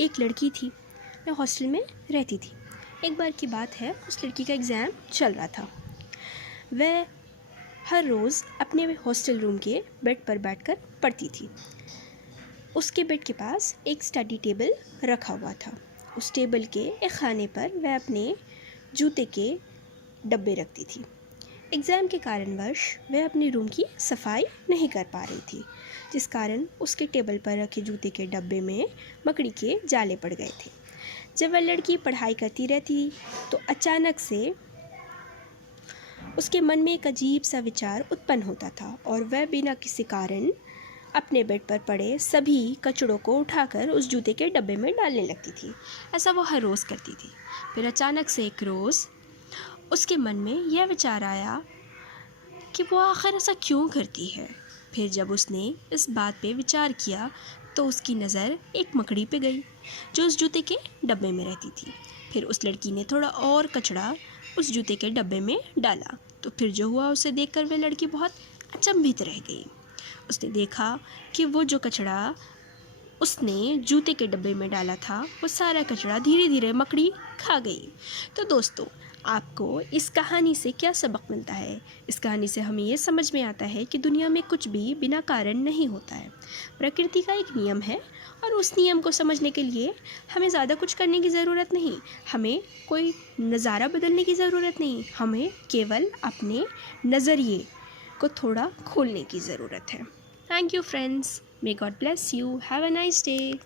एक लड़की थी, वह हॉस्टल में रहती थी। एक बार की बात है, उस लड़की का एग्ज़ाम चल रहा था। वह हर रोज़ अपने हॉस्टल रूम के बेड पर बैठकर पढ़ती थी। उसके बेड के पास एक स्टडी टेबल रखा हुआ था। उस टेबल के एक खाने पर वह अपने जूते के डब्बे रखती थी। एग्ज़ाम के कारणवश वह अपने रूम की सफाई नहीं कर पा रही थी, जिस कारण उसके टेबल पर रखे जूते के डब्बे में मकड़ी के जाले पड़ गए थे। जब वह लड़की पढ़ाई करती रहती तो अचानक से उसके मन में एक अजीब सा विचार उत्पन्न होता था और वह बिना किसी कारण अपने बेड पर पड़े सभी कचड़ों को उठाकर उस जूते के डब्बे में डालने लगती थी। ऐसा वो हर रोज़ करती थी। फिर अचानक से एक रोज़ उसके मन में यह विचार आया कि वो आखिर ऐसा क्यों करती है। फिर जब उसने इस बात पे विचार किया तो उसकी नज़र एक मकड़ी पे गई जो उस जूते के डब्बे में रहती थी। फिर उस लड़की ने थोड़ा और कचड़ा उस जूते के डब्बे में डाला तो फिर जो हुआ उसे देखकर वह लड़की बहुत अचंभित रह गई। उसने देखा कि वो जो कचड़ा उसने जूते के डब्बे में डाला था वो सारा कचड़ा धीरे धीरे मकड़ी खा गई। तो दोस्तों, आपको इस कहानी से क्या सबक मिलता है? इस कहानी से हमें ये समझ में आता है कि दुनिया में कुछ भी बिना कारण नहीं होता है। प्रकृति का एक नियम है और उस नियम को समझने के लिए हमें ज़्यादा कुछ करने की ज़रूरत नहीं, हमें कोई नज़ारा बदलने की ज़रूरत नहीं, हमें केवल अपने नज़रिए को थोड़ा खोलने की ज़रूरत है। Thank you friends. May God bless you. Have a nice day.